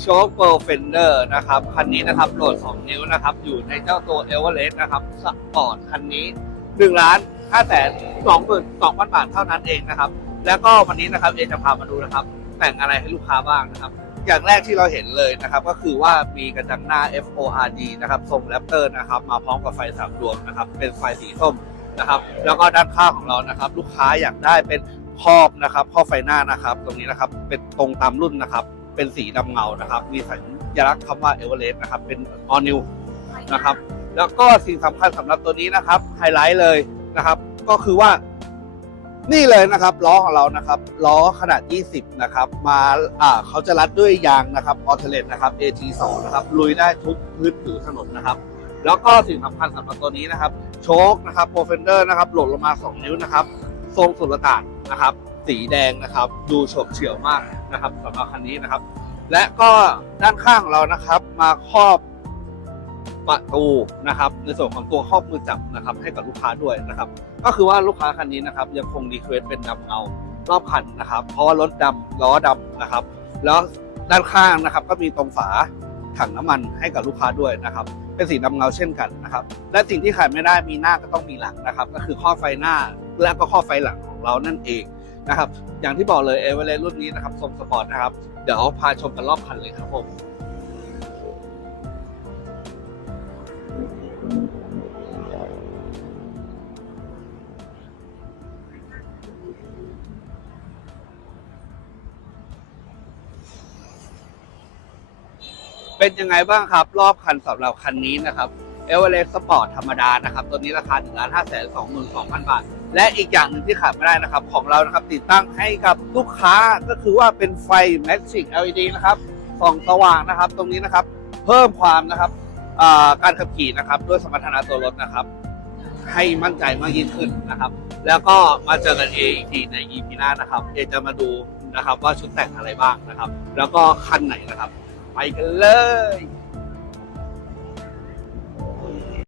โชคเปอร์เฟนเดอร์นะครับ คันนี้นะครับโหลด 2 นิ้วนะครับ อยู่ในเจ้าตัวเอเวอเรสต์นะครับสปอร์ตคันนี้1ล้าน5แสน2หมื่น2พันบาทเท่านั้นเองนะครับ แล้วก็วันนี้นะครับเอจะพามาดูนะครับ แต่งอะไรให้ลูกค้าบ้างนะครับ อย่างแรกที่เราเห็นเลยนะครับ ก็คือว่ามีกระจังหน้า FORD นะครับทรงแรปเตอร์นะครับ มาพร้อมกับไฟสามดวงนะครับ เป็นไฟสีส้มนะครับ แล้วก็ด้านข้างของเรานะครับ ลูกค้าอยากได้เป็นครอบนะครับครอบไฟหน้านะครับ ตรงนี้นะครับ เป็นตรงตามรุ่นนะครับ เป็นสีดำเงานะครับ มีสัญลักษณ์คำว่าเอเวอเรสต์นะครับ เป็นออนิวนะครับ แล้วก็สิ่งสำคัญสำหรับตัวนี้นะครับไฮไลท์เลยนะครับ ก็คือว่า นี่เลยนะครับล้อของเรานะครับล้อขนาด 20 นะครับ มาอ่าเขาจะรัดด้วยยางนะครับออเทเลตนะครับ AT2 นะครับลุยได้ทุกพื้นผิวถนนนะครับ แล้วก็สิ่งสำคัญสำหรับตัวนี้นะครับ โชคนะครับโปรเฟนเดอร์นะครับหล่นลงมา 2 นิ้วนะครับ ทรงสุลต่านนะครับ สีแดงนะครับ ดูโฉบเฉี่ยวมากนะครับสำหรับคันนี้นะครับ และก็ด้านข้างเรานะครับมาครอบประตูนะครับ ในส่วนของตัวครอบมือจับนะครับ ให้กับลูกค้าด้วยนะครับ ก็คือว่าลูกค้าคันนี้นะครับ ยังคงรีเควสเป็นดำเงารอบคันนะครับ เพราะว่ารถดำล้อดำนะครับ แล้วด้านข้างนะครับ ก็มีตรงฝาถังน้ำมันให้กับลูกค้าด้วยนะครับ เป็นสีดำเงาเช่นกันนะครับ และสิ่งที่ขาดไม่ได้มีหน้าก็ต้องมีหลังนะครับ ก็คือข้อไฟหน้าและก็ข้อไฟหลังของเรานั่นเอง นะครับ อย่างที่บอกเลยเอเวอเรสต์รุ่นนี้นะครับทรงสปอร์ตนะครับ เดี๋ยวพาชมกันรอบคันเลยครับผมเป็นยังไงบ้างครับ รอบคันสำหรับคันนี้นะครับ เอเวอเรสต์สปอร์ตธรรมดานะครับตัวนี้ราคา1ล้าน5แสน2หมื่น2พันบาท และอีกอย่างหนึ่งที่ขาดไม่ได้นะครับ ของเรานะครับติดตั้งให้กับลูกค้าก็คือว่าเป็นไฟ Magic LED นะครับส่องสว่างนะครับ ตรงนี้นะครับ เพิ่มความนะครับการขับขี่นะครับ ด้วยสมรรถนะตัวรถนะครับ ให้มั่นใจมากยิ่งขึ้นนะครับ แล้วก็มาเจอกันเองอีกทีใน EP หน้านะครับ เอจะมาดูนะครับว่าชุดแต่งอะไรบ้างนะครับ แล้วก็คันไหนนะครับ ไปกันเลย